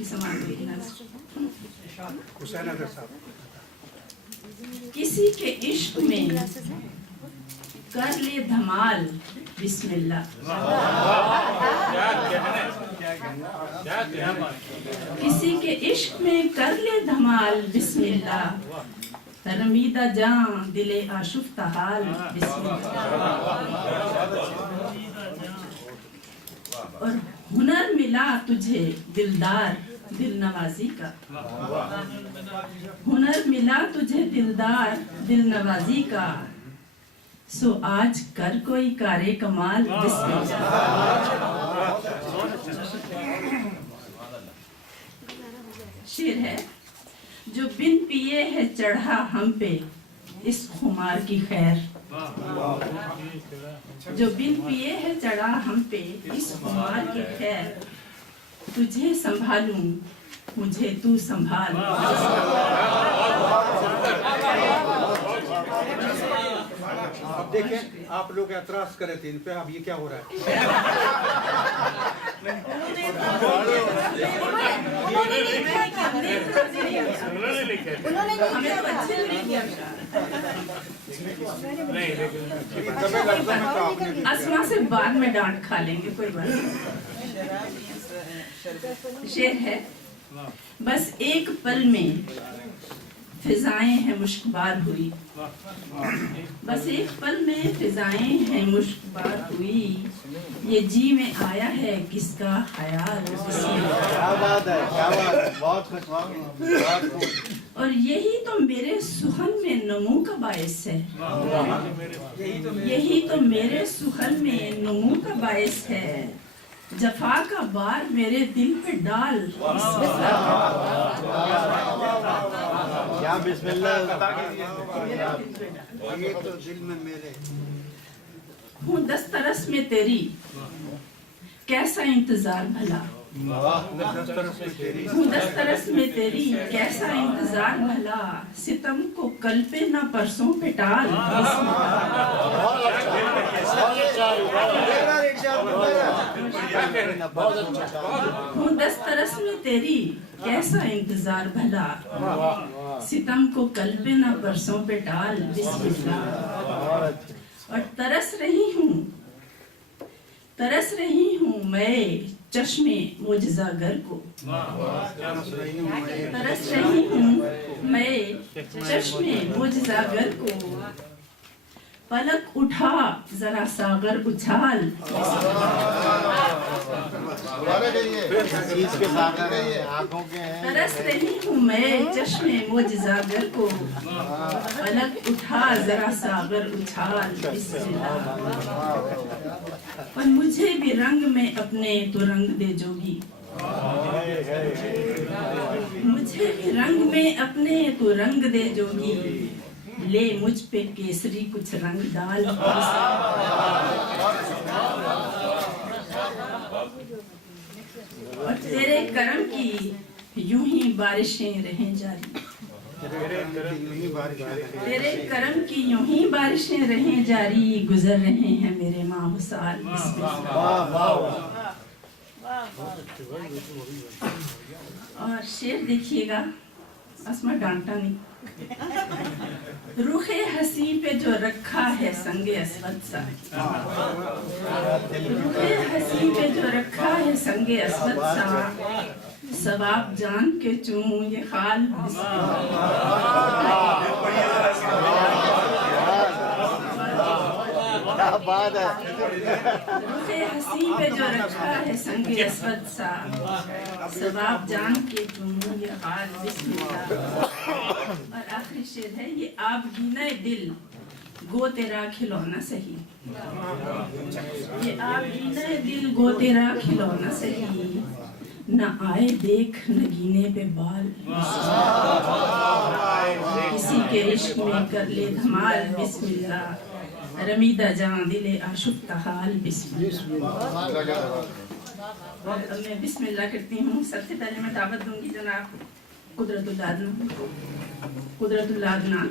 आपकी समाज में किसी के इश्क में कर ले धमाल बिस्मिल्लाह। किसी के इश्क में कर ले धमाल बिस्मिल्लाह, रमीदा जान दिले आशुफ्ता हाल बिस्मिल्लाह। और हुनर मिला तुझे दिलदार दिल नवाजी का, हुनर मिला तुझे दिलदार दिल नवाजी का, सो आज कर कोई कारे कमाल बिस्मिल्लाह। शेर है, जो बिन पिए है चढ़ा हम पे इस खुमार की खैर, जो बिन पिए है चढ़ा हम पे इस खुमार की खैर, तुझे संभालूं मुझे तू संभाल। अब देखें, आप लोग एतराज करे थे इन पे, अब ये क्या हो रहा है? अस्मा से बाद में डांट खा लेंगे, कोई बात नहीं। शेर है, बस एक पल में फिजाएं हैं मुश्कबार हुई, बस एक पल में फिजाएं हैं मुश्कबार हुई, ये जी में आया है किसका ख्याल। क्या बात है, क्या बात है, बहुत खुश। और यही तो मेरे सुखन में नमू का बायस है, यही तो मेरे सुखन में नमू का बायस है, जफा का बार मेरे दिल पे डाल। क्या बिस्मिल्लाह। ये तो दिल में मेरे हूँ दस्तरस में तेरी कैसा इंतजार भला, हूँ दस्तरस में तेरी कैसा इंतजार भला, सितम को कल पे ना परसों पे टाल। हूँ दस्तरस में तेरी कैसा इंतजार भला, सितम को कल पे ना परसों पे टाल बिस्मिल्लाह। और तरस रही हूँ मैं चश्मे मोजज़ागर को, तरस रही हूँ मैं चश्मे मोजज़ागर को, पलक उठा जरा सागर उछाल। तरस रही हूँ मैं चश्मे मोजज़ागर को, पलक उठा जरा सागर उछाल बिस्मिल्लाह। पर मुझे भी रंग में अपने तो रंग दे जोगी, मुझे भी रंग में अपने तो रंग दे जोगी, ले मुझ पे केसरी कुछ रंग डाल। और तेरे करम की यूं ही बारिशें रहें जारी, तेरे करम की यूं ही बारिशें रहें जारी, गुजर रहे हैं मेरे माह साल। और शेर देखिएगा, अस्मा डांटा नहीं। रुखे हसी पे जो रखा है संगे अस्वद सा, रुखे हसी पे जो रखा है संगे अस्वद सा, सवाब जान के चूं ये खाल। बात है, रुखे हसी पे जो रखा है संगे अस्वद सा, सवाब जान के चूं ये खाल बिस्मिल्लाह। और आखिरी शेर है, ये आप गिने दिल गो तेरा खिलौना सही, ये आप गिने दिल गो तेरा खिलौना सही, न आए देख नगीने पे बाल। किसी के इश्क में कर ले धमाल बिस्मिल्लाह, रमीदा जान दिले आशुफ्ता हाल बिस्मिल्लाह। मैं बिस्मिल्लाह करती हूँ। सबसे पहले मैं दावत दूंगी जनाब कुदरतुल्लाह अदनान